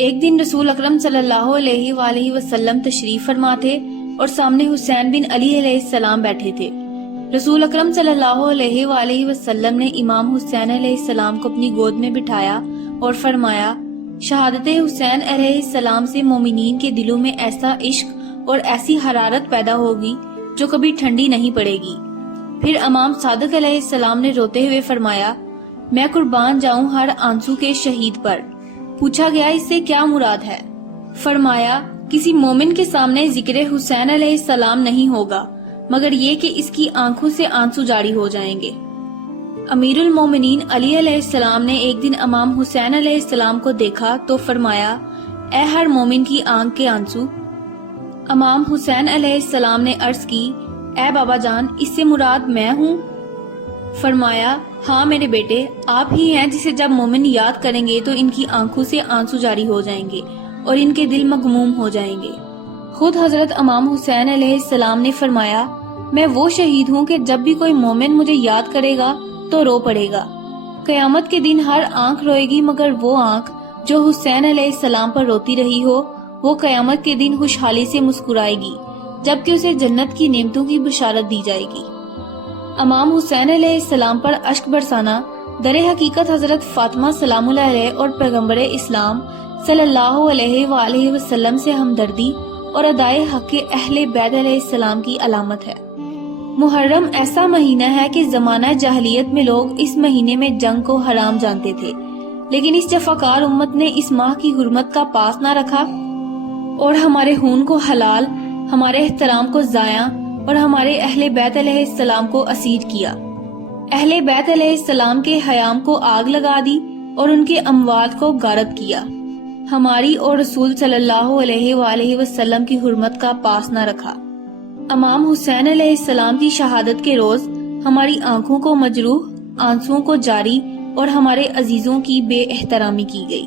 ایک دن رسول اکرم صلی اللہ علیہ وآلہ وسلم تشریف فرما تھے اور سامنے حسین بن علی علیہ السلام بیٹھے تھے۔ رسول اکرم صلی اللہ علیہ وآلہ وسلم نے امام حسین علیہ السلام کو اپنی گود میں بٹھایا اور فرمایا، شہادت حسین علیہ السلام سے مومنین کے دلوں میں ایسا عشق اور ایسی حرارت پیدا ہوگی جو کبھی ٹھنڈی نہیں پڑے گی۔ پھر امام صادق علیہ السلام نے روتے ہوئے فرمایا، میں قربان جاؤں ہر آنسو کے شہید پر۔ پوچھا گیا اس سے کیا مراد ہے؟ فرمایا، کسی مومن کے سامنے ذکر حسین علیہ السلام نہیں ہوگا مگر یہ کہ اس کی آنکھوں سے آنسو جاری ہو جائیں گے۔ امیر المومنین علی علیہ السلام نے ایک دن امام حسین علیہ السلام کو دیکھا تو فرمایا، اے ہر مومن کی آنکھ کے آنسو۔ امام حسین علیہ السلام نے عرض کی، اے بابا جان، اس سے مراد میں ہوں؟ فرمایا، ہاں میرے بیٹے، آپ ہی ہیں جسے جب مومن یاد کریں گے تو ان کی آنکھوں سے آنسو جاری ہو جائیں گے اور ان کے دل مغموم ہو جائیں گے۔ خود حضرت امام حسین علیہ السلام نے فرمایا، میں وہ شہید ہوں کہ جب بھی کوئی مومن مجھے یاد کرے گا تو رو پڑے گا۔ قیامت کے دن ہر آنکھ روئے گی مگر وہ آنکھ جو حسین علیہ السلام پر روتی رہی ہو، وہ قیامت کے دن خوشحالی سے مسکرائے گی جبکہ اسے جنت کی نعمتوں کی بشارت دی جائے گی۔ امام حسین علیہ السلام پر اشک برسانا در حقیقت حضرت فاطمہ سلام اللہ علیہ اور پیغمبر اسلام صلی اللہ علیہ وآلہ وسلم سے ہمدردی اور ادائے حق اہل بیت علیہ السلام کی علامت ہے۔ محرم ایسا مہینہ ہے کہ زمانہ جاہلیت میں لوگ اس مہینے میں جنگ کو حرام جانتے تھے، لیکن اس جفاکار امت نے اس ماہ کی حرمت کا پاس نہ رکھا اور ہمارے خون کو حلال، ہمارے احترام کو ضائع اور ہمارے اہل بیت علیہ السلام کو اسیر کیا۔ اہل بیت علیہ السلام کے حیام کو آگ لگا دی اور ان کے اموات کو غارت کیا۔ ہماری اور رسول صلی اللہ علیہ وآلہ وسلم کی حرمت کا پاس نہ رکھا۔ امام حسین علیہ السلام کی شہادت کے روز ہماری آنکھوں کو مجروح، آنسوؤں کو جاری اور ہمارے عزیزوں کی بے احترامی کی گئی۔